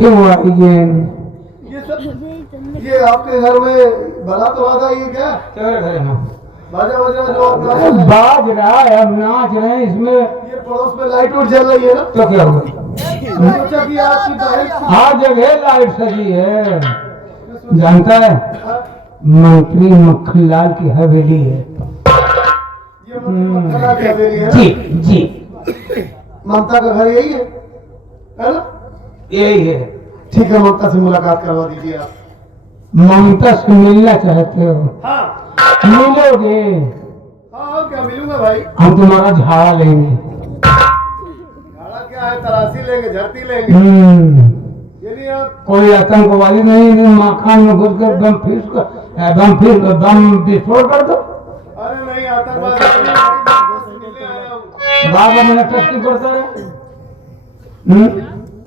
पीछे हुआ ये आपके घर में बना तो आता ये क्या बाजा बजा जो आप बाज रहा है, हम नाच रहे हैं इसमें। ये पड़ोस में लाइट उठ जल रही है ना, तो क्या हुआ? सोचा कि आपकी बहन हर जगह लाइट सजी है। जानता है, मंत्री मक्खनलाल की हवेली है। ये ममता की हवेली है। जी जी, ममता का घर यही है ना? यही है। ठीक है, ममता से मुलाकात करवा दीजिए आप। ममता से मिलना चाहते हो? हाँ मिलोगे। हाँ, क्या मिलूंगा भाई? हम तुम्हारा झाड़ा लेंगे। भाड़ा क्या है, तराशी लेंगे, झरती लेंगे। यदि आप कोई आतंकवादी नहीं, मकान में घुस कर बम विस्फोट कर दो। अरे नहीं, आतंकवादी मिलने आया हूँ। बाबा मैंने टच करता है।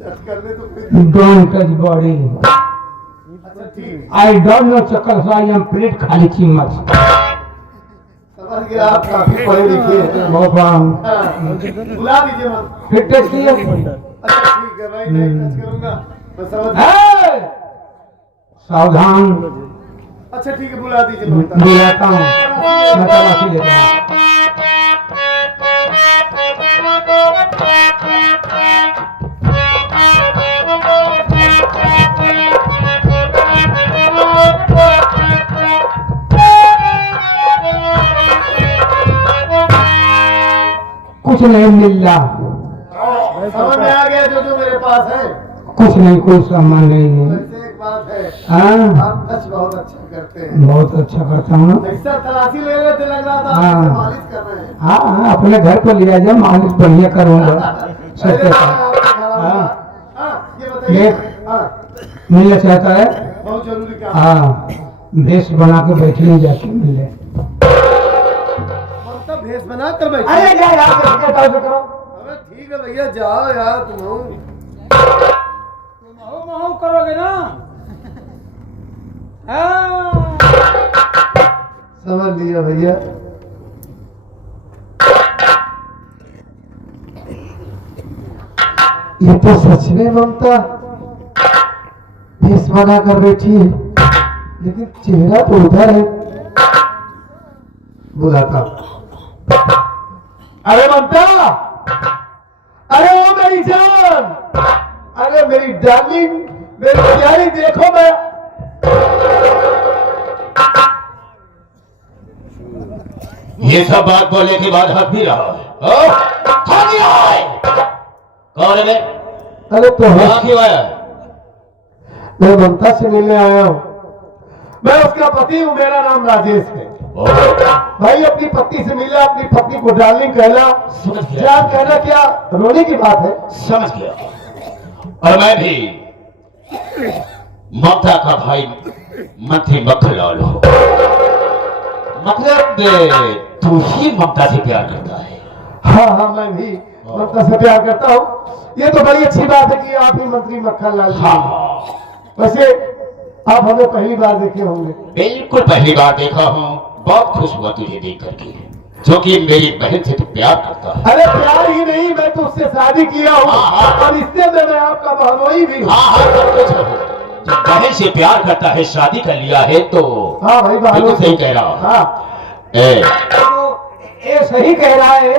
टच करने तो कोई डोंट टच बॉडी। अच्छा ठीक, आई डोंट नो चक्कर सा, आई एम प्लेट खाली चिम्मच। समझ गया, आप काफी पढ़े लिखे हैं। बुला दीजिए मत। फिर टच किया। अच्छा ठीक है भाई, नहीं टच करूंगा, मैं समझ गया। है! सावधान। अच्छा ठीक है, बुला दीजिए ममता। बुलाता हूँ, मैं तलाशी लेता हूँ। कुछ नहीं मिल रहा। समझ में आ गया, जो जो मेरे पास है। कुछ नहीं, कोई सामान नहीं है। वैसे एक बात है, हाँ, आप टच बहुत अच्छा करते हैं। बहुत अच्छा करता हूँ। ऐसा तलाशी ले रहे थे, लग रहा था हाँ। आपसे मालिश कर रहे हैं। हाँ हाँ, अपने घर पर ले जाओ, मालिश बढ़िया करूँगा। पहले सत्य तो का। आपके घर आऊंगा। हाँ। हाँ, ये बताइए। हाँ, मिलना चाहता है? बहुत जरूरी काम। हाँ, भेष बना के बैठने जाके मिले। ममता भेष बना कर बैठी। अरे जा यार, करो। अबे ठीक है भैया, जाओ यार, तुम महू करोगे ना? समझ लिया भैया। ये तो सच में ममता भेष बना कर बैठी है, लेकिन चेहरा तो उधर है। बुलाता हूं। अरे ममता, अरे वो मेरी जान, अरे मेरी डार्लिंग, मेरी प्यारी, देखो मैं। ये सब बात बोलने के बाद हंस भी रहा है। हंस भी रहा है। कौन है मैं? अरे तो कहाँ क्यों आया? मैं ममता से मिलने आया हूँ। मैं उसका पति हूँ, मेरा नाम राजेश है। भाई अपनी पत्नी से मिला, अपनी पत्नी को डार्लिंग कहना, समझ गया। जान कहना क्या रोने की बात है? समझ गया। और मैं भी ममता का भाई मंत्री मक्खनलाल हूँ। मतलब तू ही ममता से प्यार करता है? हाँ हाँ, मैं भी ममता से प्यार करता हूँ। ये तो बड़ी अच्छी बात है कि आप ही मंत्री मक्खनलाल जी। हाँ, वैसे आप हमें पहली बार देखे होंगे। बिल्कुल पहली बार देखा हूँ। बहुत खुश हुआ तुझे देख करके, जो कि मेरी बहन से तू प्यार करता है। अरे प्यार ही नहीं, मैं तो उससे शादी किया हूँ। और इससे मैं आपका बहनोई भी हूँ। हाँ हाँ, सब कुछ हो। जब बहन से प्यार करता है, शादी कर लिया है तो हाँ भाई, बिल्कुल सही कह रहा हूँ। हाँ, तो ये सही कह रहा है।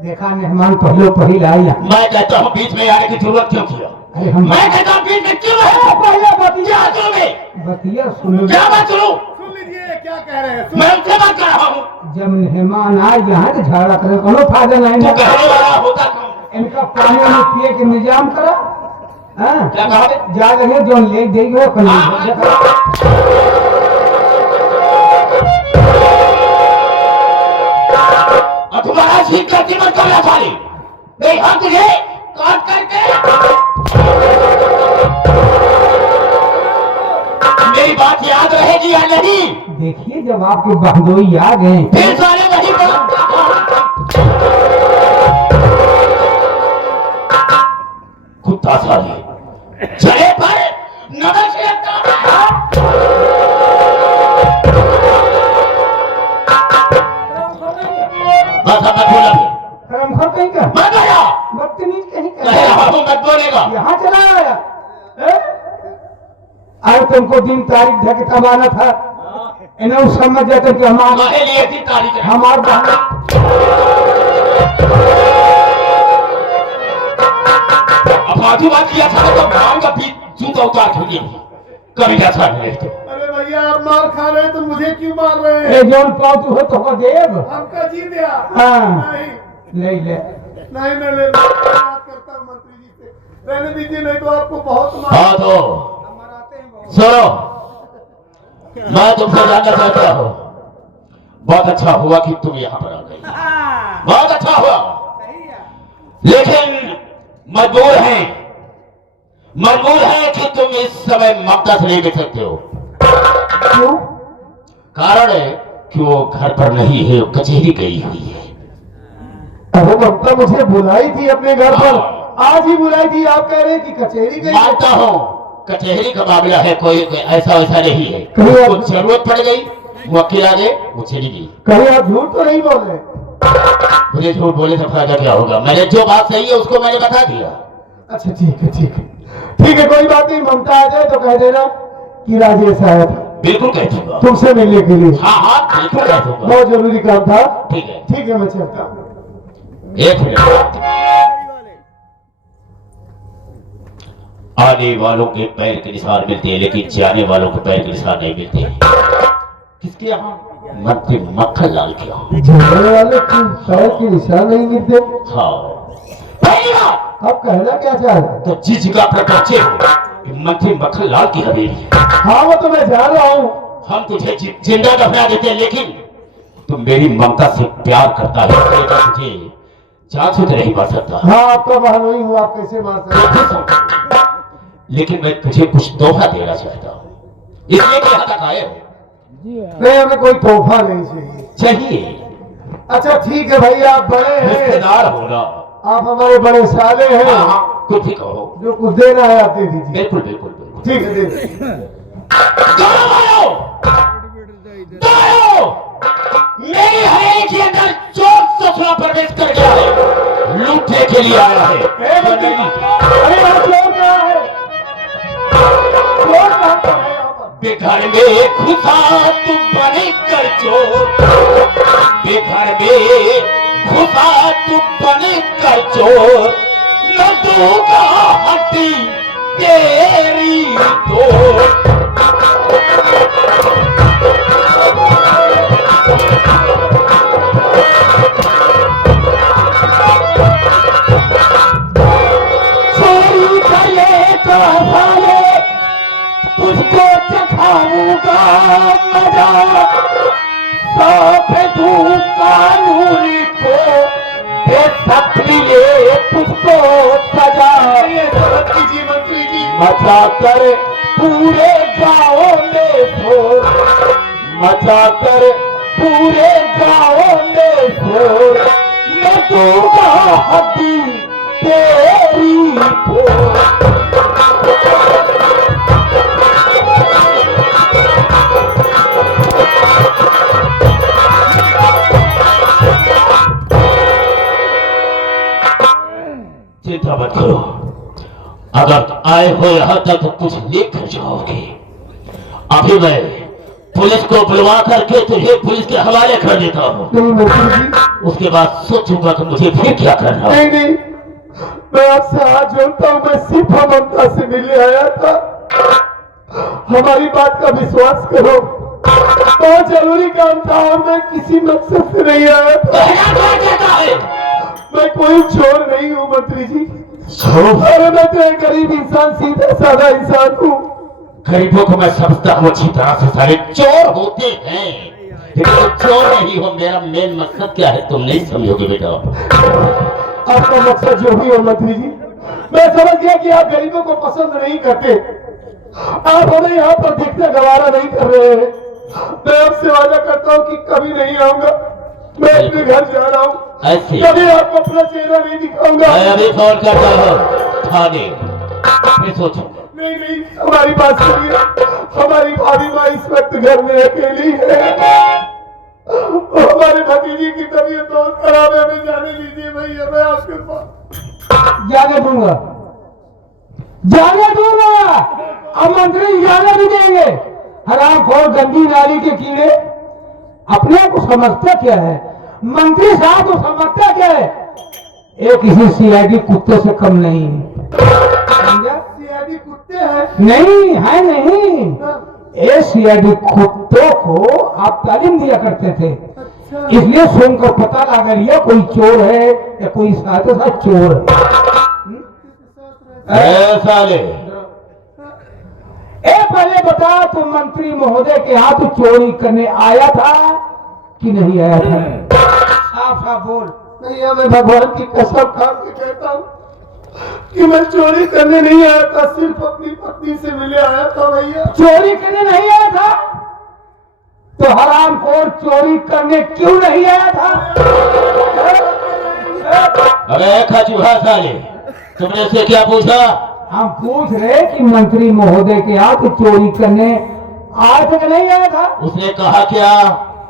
देखा मेहमान पहले पहले आया। मैं कहता हूँ बीच में आने की जरूरत क्यों किया? अरे हम मैं कहता हूँ बीच में क्यों है? पहले बतिया क्या सुनोगे? बतिया सुनो। क्या बात सुनूं? सुन लीजिए क्या कह रहे हैं। मैं उनसे बात कर रहा हूँ। जब मेहमान आए यहाँ तो झगड़ा करे, कोनो फायदा नहीं तू ना। कहने वाला होता क्यों? इनका पानी में पिए के निजाम करा। हाँ, क्या कहा बे? जा रहे जो ले देंगे और तुम्हारा सीख करती मत करना साली। नहीं हाँ, तुझे काट करके मेरी बात याद रहेगी या नहीं? देखिए, जब आपके बहनोई आ गए फिर सारे वही कुत्ता साले चले पर नमक से मत बोला कहीं का मत बोला। बदतमीज कहीं कह रहा हूँ मत बोलेगा। यहाँ चला आया। तुमको दिन तारीख धके तब आना था, इन्हें उस समझ जाते कि हमारे लिए दिन तारीख है। हमारे अब आजू बात किया था तो भाव का भी जूता उतार दूंगी, कभी ऐसा नहीं तो। अरे भैया आप मार खा रहे हैं तो मुझे क्यों मार रहे हैं? ए जोन पातू हो तो देव आपका जी दिया। हाँ। नहीं ले ले नहीं मैं बात करता हूँ मंत्री जी से, रहने दीजिए नहीं तो आपको बहुत मार। हाँ तो सुनो, मैं तुमसे जानना चाहता हूँ, बहुत अच्छा हुआ कि तुम यहाँ पर आ गई, बहुत अच्छा हुआ, लेकिन मजबूर है कि तुम इस समय मक्का से नहीं मिल सकते हो। क्यों? कारण है कि वो घर पर नहीं है, वो कचहरी गई हुई है। अरे ममता मुझे बुलाई थी अपने घर पर, आज ही बुलाई थी, आप कह रहे हैं कि कचहरी गई। मानता हूँ कचहरी का मामला है, कोई ऐसा वैसा नहीं है, कहीं आप- कुछ जरूरत पड़ गई, वकील आ गए, वो चली गई। कहीं आप झूठ तो नहीं बोल रहे? मुझे झूठ बोले से फायदा क्या होगा? मैंने जो बात सही है उसको मैंने बता दिया। अच्छा ठीक है ठीक है ठीक है, कोई बात नहीं। ममता आ जाए तो कह देना कि राजेश आया था बिल्कुल कह दूंगा। तुमसे मिलने के लिए, हाँ हाँ बिल्कुल कह दूंगा। बहुत जरूरी काम था। ठीक है, ठीक है मैं चलता हूँ। एक मिनट। आने वालों के पैर के निशान मिलते हैं, लेकिन जाने वालों के पैर के निशान नहीं मिलते। किसके यहाँ? मंत्री मक्खन लाल के यहाँ। जाने वाले की पैर के निशान नहीं मिलते? हाँ, पहली बात आप कहना क्या चाह रहे हैं? तो जिस जगह पर पहुंचे हो, ये मंत्री मक्खन लाल की हवेली है। हाँ वो तो मैं जान रहा हूँ। हम तुझे जिंदा दफना देते हैं, लेकिन तुम मेरी ममता से प्यार करता है, इसलिए मैं तुझे जान से तो नहीं मार सकता। हाँ आपका बहन ही हूँ, आप कैसे मार सकते हैं? लेकिन मैं तुझे कुछ तोहफा देना चाहता हूँ, इसलिए कि यहाँ तक आए हो। नहीं हमें कोई तोहफा नहीं चाहिए। चाहिए अच्छा ठीक है भाई, आप बड़े हैं, रिश्तेदार होना। आप हमारे बड़े साले हैं, हाँ, कुछ भी कहो। जो कुछ देना है आप दे दीजिए। बिल्कुल बिल्कुल बिल्कुल। ठीक है दे दीजिए। दोनों भाइयों, दोनों, मेरी हवेली के अंदर चोर ससुरा प्रवेश कर गया है, लूटने के लिए आया है। अरे यहाँ चोर कहाँ है? चोर कहाँ पर है यहाँ पर? बेघर में घुसा तुम बने कर चोर, बेघर में घुसा तुम बने कर चोर, न दूंगा हड्डी तेरी तो। चोरी करे तो हवाले तुझको चखाऊंगा मजा, सौंप दूं कानूनी को, बेशक मिले तुझको सजा। कीजिए मंत्री जी। मचा कर पूरे गाँव में शोर, मचा कर पूरे गाँव में शोर, मैं दूंगा हड्डी तेरी ठोर। चिंता मत करो, अगर आए हो यहाँ तक तो कुछ लेकर जाओगे। अभी मैं पुलिस को बुलवा करके तुझे पुलिस के हवाले कर देता हूँ, नहीं मंत्री जी, उसके बाद सोचूंगा कि मुझे फिर क्या करना है। नहीं नहीं, मैं आपसे हाथ जोड़ता हूँ, मैं सिर्फ ममता से मिलने आया था। हमारी बात का विश्वास करो, बहुत जरूरी काम था और मैं किसी मकसद से नहीं आया था। कहना क्या चाहता है? मैं कोई चोर नहीं हूँ मंत्री जी। चोर? अरे मैं तो एक गरीब इंसान, सीधा साधा इंसान हूँ। गरीबों को मैं समझता हूँ अच्छी तरह से, सारे चोर होते हैं, लेकिन तुम चोर नहीं हो। मेरा मेन मकसद क्या है तुम नहीं समझोगे बेटा। आपका मकसद जो भी हो मंत्री जी, मैं समझ गया कि आप गरीबों को पसंद नहीं करते, आप हमें यहाँ पर देखना गवारा नहीं कर रहे हैं। मैं आपसे वादा करता हूँ कि कभी नहीं आऊंगा, मैं अपने घर जा रहा हूँ, ऐसे कभी आपको अपना चेहरा नहीं दिखाऊंगा। मैं अभी फोन करता हूँ थाने, फिर सोचूंगा। नहीं नहीं, हमारी बात सुनिए, हमारी भाभी माँ इस वक्त घर में अकेली है, हमारे भतीजी की तबीयत बहुत खराब है, हमें जाने दीजिए भैया, मैं आपके पास जाने दूंगा, जाने दूंगा। अब मंत्री जाने भी देंगे। हरामखोर गंदी नाली के कीड़े, अपने आप को समझता क्या है? मंत्री साहब को समझता क्या है? ये किसी सीआईडी कुत्ते से कम नहीं है। समझा? सीआईडी कुत्ते हैं? नहीं है, नहीं। ये सीआईडी कुत्तों को आप तालीम दिया करते थे, इसलिए सुनकर पता लगा लिया कोई चोर है या कोई साथ साथ चोर है। साले ए पहले बता, तुम मंत्री महोदय के हाथ चोरी करने आया था कि नहीं आया था? साफ साफ बोल। नहीं, मैं भगवान की कसम खा के कहता हूँ कि मैं चोरी करने नहीं आया था, सिर्फ अपनी पत्नी से मिले आया था भैया। चोरी करने नहीं आया था तो हरामखोर चोरी करने क्यों नहीं आया था? अरे खचूहा साले, तुमने उससे क्या पूछा? हम पूछ रहे कि मंत्री महोदय के हाथ चोरी करने आया था कि नहीं आया था? उसने कहा क्या?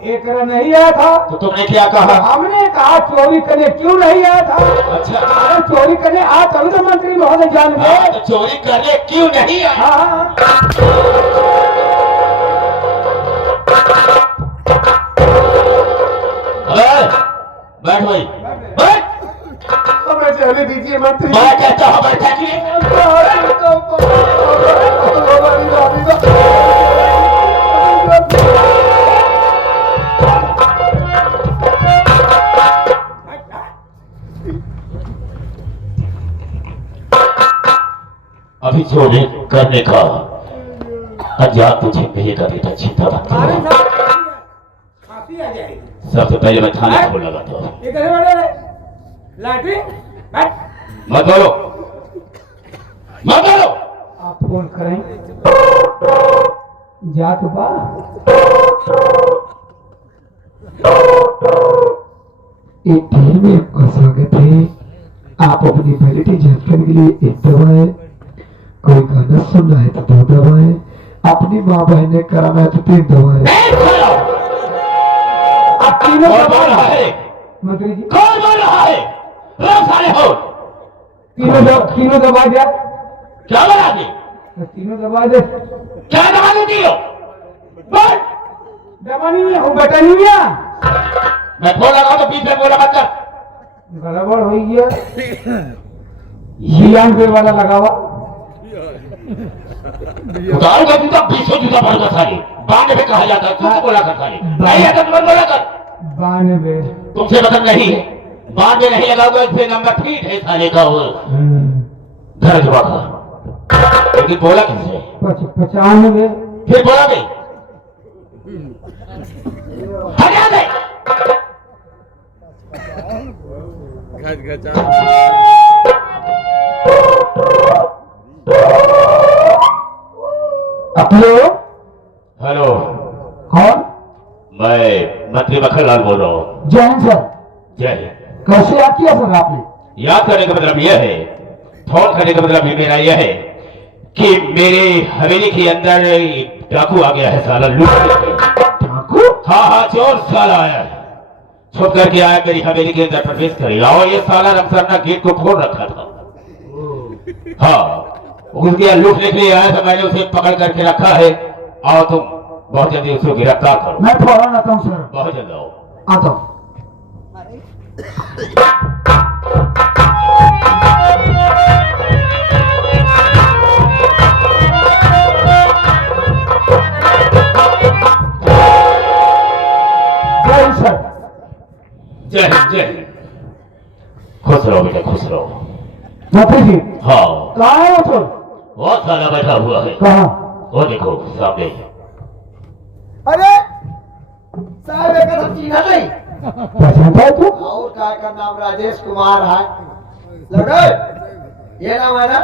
एक नहीं आया था। तो तुमने क्या कहा? हमने कहा चोरी करने क्यों नहीं आया था? अच्छा, अरे चोरी करने आ तभी तो मंत्री महोदय जान गए। तो चोरी करने क्यों नहीं आया? हाँ, बैठ भाई, बैठ। हमें जाने दीजिए मंत्री। मैं कहता हूँ बैठा कि अभी चोरी करने का अंजाम तुझे मिलेगा बेटा, चिंता मत करो। सबसे पहले मैं थाने खोल लगाता हूँ। मत बोलो, मत बोलो। आप फोन करें जात बा। एक टीम में आपका स्वागत है। आप अपनी वैलिडिटी जांच करने के लिए एक दबाएं, कोई गाना सुनना है तो 2 दबाएं, अपनी माँ बहन ने कराना है तो 3 दबाएं। आप तीनों कौन दबा बोल रहा है? मंत्री जी, कौन बोल रहा है? लोग सारे हो। तीनों दबा दिया। क्या बना दी? तीनों दबा दे। क्या दबा दी हो? बोल। दबा नहीं है, वो बेटा नहीं है। मैं फोन लगाऊं तो बीच में बोला मत कर। गड़बड़ हो गया। 96 वाला लगावा। उतारूंगा जूता, 200 जूता पड़ेगा सारी। 92 कहा जाता है, तुमको बोला कर सारी। नहीं है तो तुम बोला कर। 92। तुमसे मतलब नहीं है। 92 नहीं लगाऊंगा, इससे नंबर ठीक है साले का। वो घर जमा था, लेकिन बोला किससे? 95। फिर बोला नहीं। हटा दे। हेलो हेलो, कौन? मैं मंत्री मक्खनलाल बोल रहा हूँ। जय हिंद सर। जय हिंद। कैसे याद किया सर आपने? याद करने का मतलब यह है, फोन करने का मतलब भी मेरा यह है कि मेरे हवेली के अंदर डाकू आ गया है साला, लूट। डाकू? हाँ, चोर साला आया है, छुप करके आया, मेरी हवेली के अंदर प्रवेश करेगा। और ये साला रमसरना गेट को खोल रखा था। हाँ, उसके लूटने के लिए आया था, मैंने उसे पकड़ करके रखा है। आओ तुम बहुत जल्दी उसको गिरफ्तार करो। मैं फौरन आता हूँ सर। बहुत जल्द आओ। आता हूँ। जय हिंद सर। जय हिंद, जय हिंद। खुश रहो बेटा, खुश रहो। मंत्री जी हाँ, कहाँ है वो चोर? बहुत सारा बैठा हुआ है। कहाँ? वो देखो सामने। अरे साहब एक हम चिन्हा नहीं। पहचानता है तू? और काय का नाम राजेश कुमार है। लड़ो ये नाम है ना?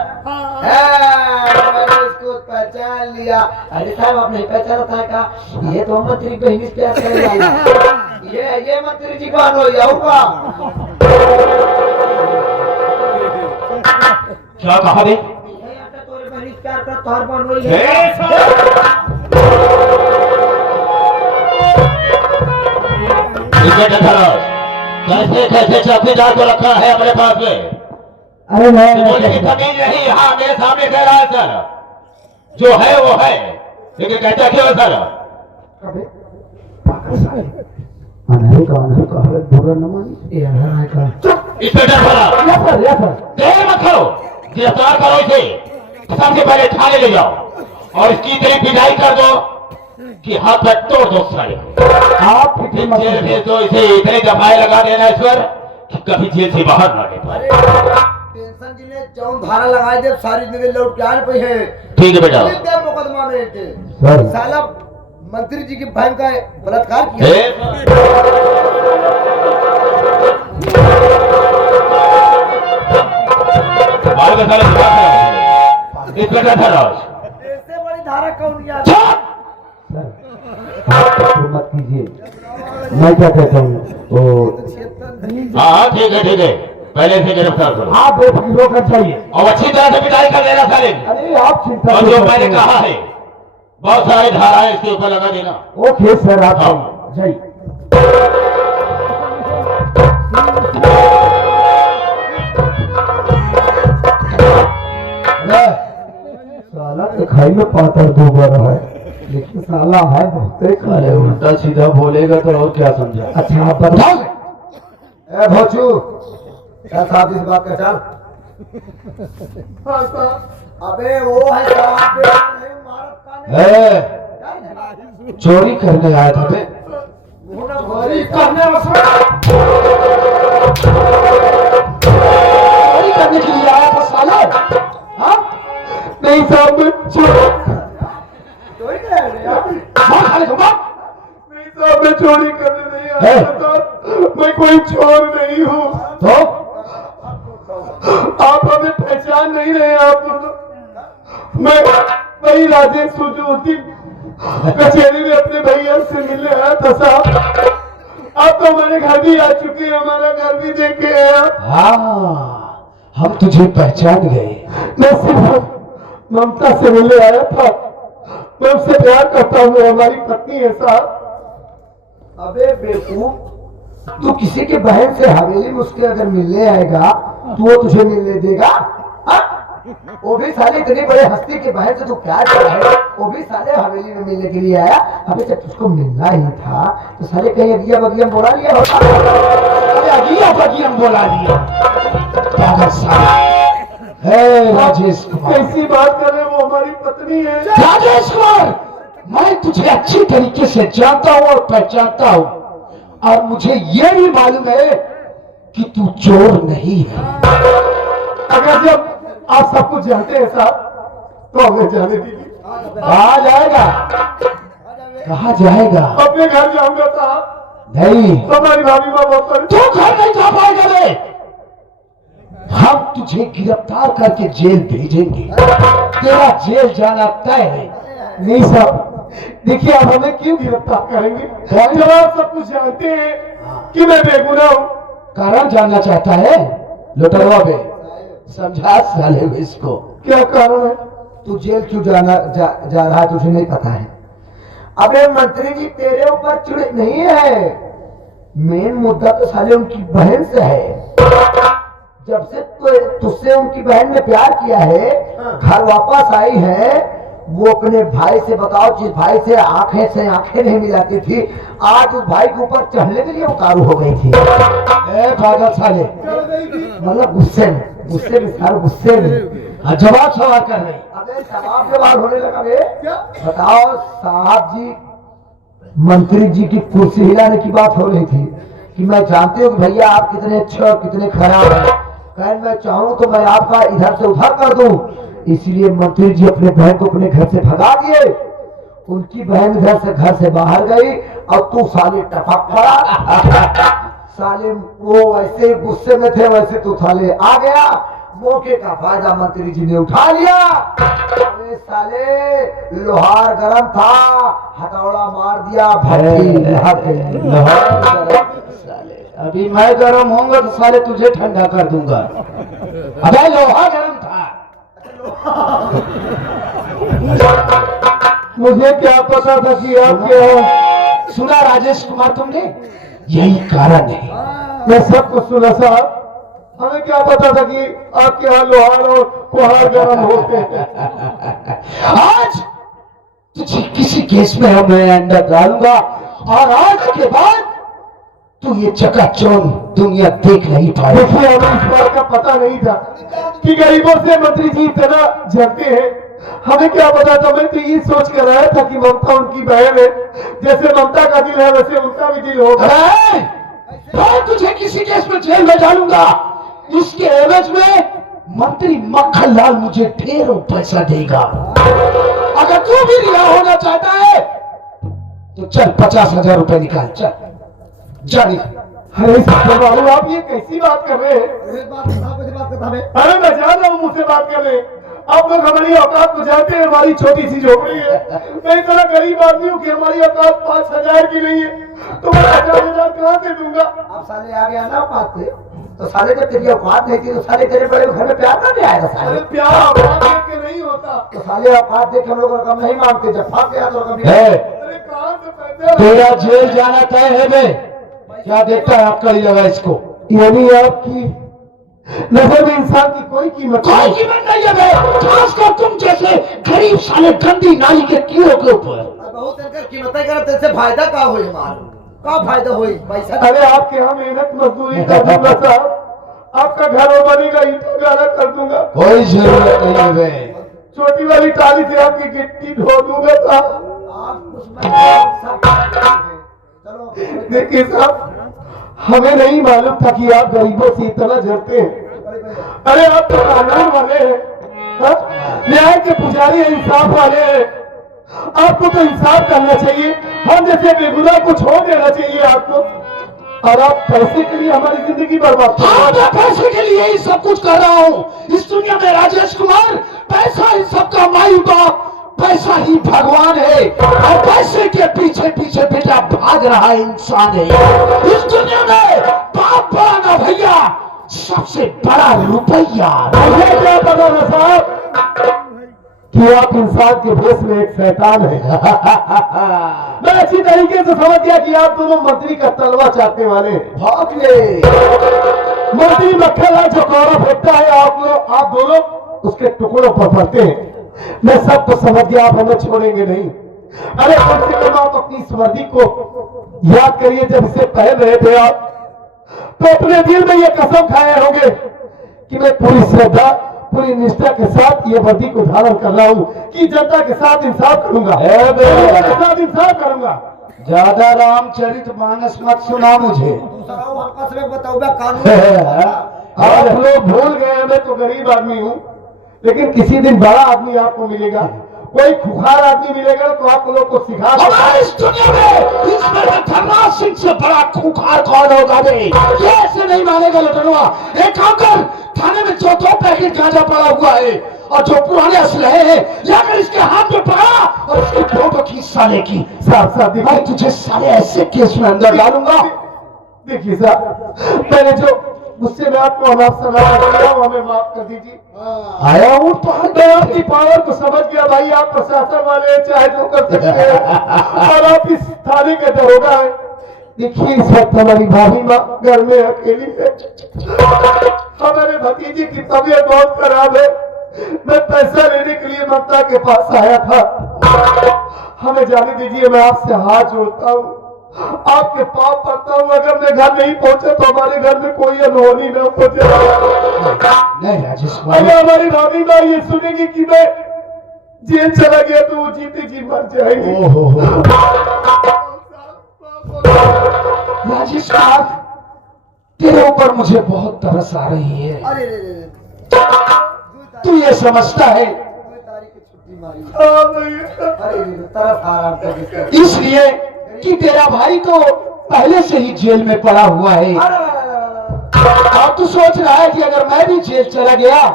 मैंने इसको पहचान लिया। अरे साहब आप नहीं पहचाना था का? ये तो मंत्री बहनी से प्यार करने वाला। ये मंत्री जी कौन हो? ये होगा। क्या कहा बे? तोरे बहनी से प्यार कर तोहर बन हुई है। कैसे कैसे चौकीदार को रखा है अपने पास में? अरे बोलने की तमीज नहीं। हाँ, मेरे सामने कह रहा है सर। जो है वो है, लेकिन कहता क्यों है साला? अबे पागल साले, अनहर का हर बुरा न मानी, ये अनहर का इंस्पेक्टर साहब, यस सर, यस सर। देर मत करो, गिरफ्तार करो इसे, सबसे पहले थाने ले जाओ और इसकी इतनी पिटाई कर दो कि हाथ पैर तोड़ दो साले। आप फिक्र मत जेल कीजिए। भेज दो इसे, इतने दफाए लगा देना इस पर कि कभी जेल से बाहर ना निकले। टेंशन जी ने जौन धारा लगाई दे सारी जिंदगी लौट के आने पे है। ठीक है बेटा। पुलिस दे मुकदमा में के सर। साला मंत्री जी की बहन का बलात्कार किया। ए, बाल का साला दिमाग खराब हो गया। इंस्पेक्टर साहब, ऐसे बड़ी धारा कौन किया? चुप! आप फिक्र मत कीजिए, मैं क्या कहता हूँ वो हाँ ठीक है ठीक है, पहले से गिरफ्तार करो आप बेफिक्र होकर जाइए। और अच्छी तरह से पिटाई कर देना साले की। अरे आप चिंता और नहीं जो मैंने करते। कहा है, बहुत सारी धाराएं इसके ऊपर लगा देना। ओके सर, आप हाँ। जाइए। साला दिखाई में पातर दो बार है, लेकिन साला है बहुत अरे उल्टा सीधा बोलेगा तो और क्या समझा। अच्छा। आप बताओ ए भोचू, क्या साहब इस बात का चल? हाँ साहब, अबे वो है साहब नहीं मारत का ए, चोरी करने आया था बे। चोरी करने चोरी करने के लिए आया था साला? हाँ? नहीं साहब, मैं चोरी चोरी करेगा मार साले को मार। नहीं साहब, मैं चोरी करने नहीं आया था साहब, मैं कोई चोर नहीं हूँ। तो आप हमें पहचान नहीं रहे। आप दोनों, मैं वही राजेश सुजोती कचहरी में अपने भैया से मिलने आया था साहब। आप तो हमारे घर भी आ चुके हैं, हमारा घर भी देख के आए आप। हाँ, हम तुझे पहचान गए। मैं सिर्फ ममता से मिलने आया था, मैं उससे प्यार करता हूँ, हमारी पत्नी है साहब। अबे बेवकूफ, तू किसी के बहन से हवेली में उसके अगर मिलने आएगा तो वो तुझे मिलने देगा? हाँ? वो भी साले इतनी बड़े हस्ती के बहन से तू प्यार कर रहा है, वो भी साले हवेली में मिलने के लिए आया। अबे जब तुझको मिलना ही था तो साले कहीं अगिया बगिया बोला लिया होता। अरे अगिया बगिया बोला लिया पागल साला। हे राजेश कुमार, कैसी बात कर रहे हैं, वो हमारी पत्नी है। राजेश कुमार, मैं तुझे अच्छी तरीके से जानता हूँ और पहचानता हूँ, और मुझे ये भी मालूम है कि तू चोर नहीं है। अगर जब आप सब कुछ जानते हैं साहब, तो हमें जाने दीजिए। कहाँ जाएगा? कहाँ जाएगा? अपने घर जाऊंगा साहब, नहीं, हमारी भाभी माँ बहुत तू घर नहीं जा पाएगा बे। हम तुझे गिरफ्तार करके जेल भेजेंगे, तेरा जेल जाना तय है। नहीं साहब, देखिए आप हमें क्यों गिरफ्तार करेंगे जब आप सब कुछ जानते हैं कि मैं बेगुनाह हूँ। कारण जानना चाहता है? लुटरवा बे, समझा साले को इसको। क्या कारण है? तू जेल क्यों जा रहा है तुझे नहीं पता है? अबे मंत्री जी तेरे ऊपर चिड़ नहीं है, मेन मुद्दा तो साले उनकी बहन से है। जब से तुझसे उनकी बहन ने प्यार किया है, घर वापस आई है, वो अपने भाई से, बताओ जिस भाई से आंखें नहीं मिलाती थी, आज उस भाई के ऊपर चढ़ने के लिए उतारू हो गई थी। ए पागल साले, मतलब गुस्से में सारे गुस्से में जवाब सवाल कर रही। अबे जवाब के बाद होने लगा बे। बताओ साहब जी, मंत्री जी की कुर्सी हिलाने की बात हो रही थी कि मैं जानती हूँ कि भैया आप कितने अच्छे और कितने खराब हैं, कहीं मैं चाहूँ तो मैं आपका इधर से उधर कर दूं। इसलिए मंत्री जी अपने बहन को अपने घर से भगा दिए, उनकी बहन घर से बाहर गई और तू साले टपक पड़ा। साले वो वैसे गुस्से में थे, वैसे तू साले आ गया, मौके का फायदा मंत्री जी ने उठा लिया। अरे साले लोहार गरम था, हथौड़ा मार दिया, भट्टी लहक गई। लोहार साले, अभी मैं गर्म होऊंगा तो साले तुझे ठंडा कर दूंगा। अबे लोहा गर्म था। मुझे क्या पता था कि आप क्या हो। सुना राजेश कुमार तुमने? यही कारण है। मैं सब कुछ सुना साहब, हमें क्या पता था कि आपके यहाँ लोहार और कुहार गर्म होते हैं। आज तुझे किसी केस में हम मैं अंदर डालूंगा और आज के बाद तू ये चकाचौंध दुनिया देख नहीं पाएगी। देखिए, हमें इस बात का पता नहीं था कि गरीबों से मंत्री जी इतना झगड़ते हैं। हमें क्या पता था, मैं तो ये सोच कर आया था कि ममता उनकी बहन है, जैसे ममता का दिल है वैसे उनका भी दिल होगा। मैं तुझे किसी केस में जेल में डालूंगा, इसके एवज में मंत्री मक्खन लाल मुझे ढेरों पैसा देगा। अगर तू भी रिहा होना चाहता है तो चल 50,000 रुपए निकाल, चल जा निकाल। अरे सत्तर बाबू, आप ये कैसी बात कर रहे हैं? अरे मैं जान रहा हूँ मुझसे बात कर रहे हैं। आप लोग हमारी औकात को जानते हैं, हमारी छोटी सी झोपड़ी है। मैं इतना गरीब आदमी हूँ कि हमारी औकात 5,000 की नहीं है, तो मैं 50,000 कहाँ से दूंगा? अब साले आ गया ना औकात से, तो साले जब तेरी औकात नहीं थी तो साले तेरे बड़े घर में प्यार नहीं आएगा अरे साले। प्यार औकात देख के नहीं होता। तो साले औकात देख हम लोग रकम नहीं मांगते, जब फाक गया तो रकम नहीं। है, अरे कहाँ से पैसे? तेरा जेल जाना तय है। बे क्या देखता है आपका ही लगा इसको? यानी आपकी नजर में इंसान की कोई कीमत कोई नहीं। कीमत नहीं है बे, खासकर तुम जैसे गरीब साले गंदी नाली के कीड़ों के ऊपर। बहुत इनकर कीमतें करत, इससे फायदा का होई हमारा? का फायदा होई? पैसा अरे आपके यहाँ मेहनत मजदूरी कर दूंगा साहब, आपका घर और बनेगा, ईंटों गाला कर दूंगा। कोई जरूरत नहीं है बे। छोटी वाली टाली से आपकी गिट्टी धो दूंगा साहब। आप कुछ चलो देखिए साहब, हमें नहीं मालूम था कि आप गरीबों से इतना जलते हैं। अरे आप तो कानून वाले हैं, हाँ? न्याय के पुजारी हैं, इंसाफ वाले हैं। आपको तो इंसाफ करना चाहिए, हम जैसे बेगुनाह को छोड़ देना चाहिए आपको। और आप पैसे के लिए हमारी जिंदगी बर्बाद कर रहे हाँ, हैं। मैं पैसे के लिए ही सब कुछ कर रहा हूँ। इस दुनिया में राजेश कुमार पैसा ही सबका माई बाप, पैसा ही भगवान है और पैसे के पीछे पीछे बेटा भाग रहा इंसान है। इस दुनिया में बाप बड़ा ना भैया, सबसे बड़ा रुपया। मुझे क्या पता था साहब कि आप इंसान के भेष में एक शैतान है। मैं अच्छी तरीके से समझ गया कि आप दोनों मंत्री का तलवा चाटने वाले हैं। भाग ले। मंत्री मक्खनलाल जो कौड़ा फेंकता है, आप दोनों उसके टुकड़ों पर पड़ते हैं। मैं सब तो समझ गया, आप हमें छोड़ेंगे नहीं। अरे कम से कम आप अपनी इस वर्दी को याद करिए, जब इसे पहन रहे थे आप, तो अपने दिल में ये कसम खाए होंगे कि मैं पूरी श्रद्धा पूरी निष्ठा के साथ ये वर्दी को धारण कर रहा हूँ कि जनता के साथ इंसाफ करूंगा, जनता के साथ इंसाफ करूंगा। ज्यादा रामचरित मानस मत सुना मुझे। दूसरा आपका सब बताओ कानून। आप लोग भूल गए हैं, मैं तो गरीब आदमी हूँ, लेकिन किसी दिन बड़ा आदमी आपको मिलेगा, कोई खुखार आदमी मिलेगा तो आप लोग को सिखा हमारे इस दुनिया में इंस्पेक्टर धर्मराज सिंह से बड़ा खूंखार कौन होगा बे? ये ऐसे नहीं मानेगा लटनुआ। एक काम कर, थाने में जो 2 पैकेट गांजा पड़ा हुआ है और जो पुराने असलहे हैं, जाकर इसके हाथ में पड़ा और इसकी फोटो खींच साले की। साहब देखिए, मैं तुझे साले ऐसे केस में अंदर डालूंगा। देखिए साहब, मैंने जो गुस्से में आपको अनाप शनाप हमें माफ कर दीजिए। आया हूँ पहाड़ मैं आपकी पावर को समझ गया भाई, आप प्रशासन वाले चाहे जो कर सकते हैं और आप इस थाने के दरोगा है। देखिए इस वक्त हमारी भाभी माँ घर में अकेली है, हमारे भतीजी की तबीयत बहुत खराब है। मैं पैसा लेने के लिए ममता के पास आया था। हमें जाने दीजिए, मैं आपसे हाथ जोड़ता हूँ, आपके पाँव पड़ता हूँ। अगर मैं घर नहीं पहुंचे तो हमारे घर में कोई अनहोनी न पहुंचे। नहीं राजेश कुमार, अगर हमारी भाभी माँ ये सुनेगी कि मैं जेल चला गया तो वो जीते जी मर जाएगी। राजेश कुमार, तेरे ऊपर मुझे बहुत तरस आ रही है। अरे तू ये समझता है तारीख की छुट्टी मारी। हाँ भैया, अरे तरफ आराम कर। इसलिए कि तेरा भाई तो पहले से ही जेल में पड़ा हुआ है और तू सोच रहा है कि अगर मैं भी जेल चला गया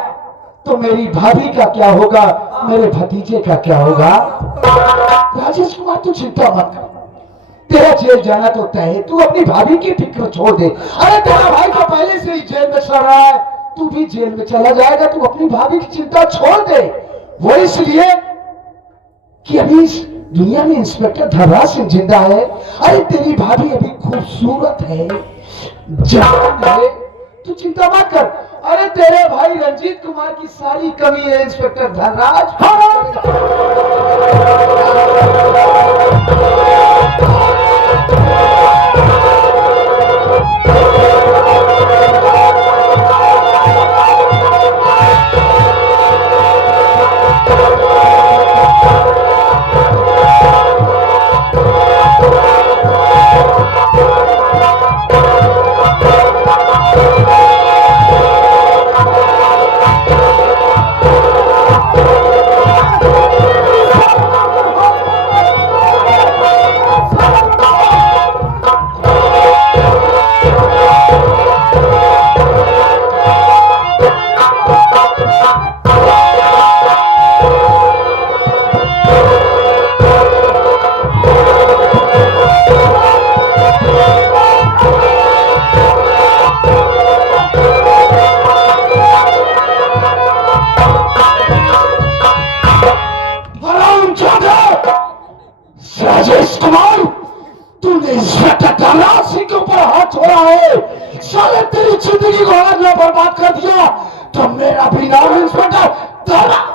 तो मेरी भाभी का क्या होगा, मेरे भतीजे का क्या होगा। राजेश कुमार तू चिंता मत कर, तेरा जेल जाना तो तय है। तू अपनी भाभी की फिक्र छोड़ दे। अरे तेरा भाई तो पहले से ही जेल में चल रहा है, तू भी जेल में चला जाएगा। तू अपनी भाभी की चिंता छोड़ दे। वो इसलिए कि अभी इस दुनिया में इंस्पेक्टर धर्मराज सिंह जिंदा है। अरे तेरी भाभी अभी खूबसूरत है, जवान है, तू चिंता मत कर। अरे तेरे भाई रंजीत कुमार की सारी कमी है इंस्पेक्टर धनराज। राजेश कुमार, तूने इंस्पेक्टर धनराज सिंह के ऊपर हाथ छोड़ा है। साले तेरी जिंदगी को आज ना बर्बाद कर दिया तो मेरा भी नाम इंस्पेक्टर धनराज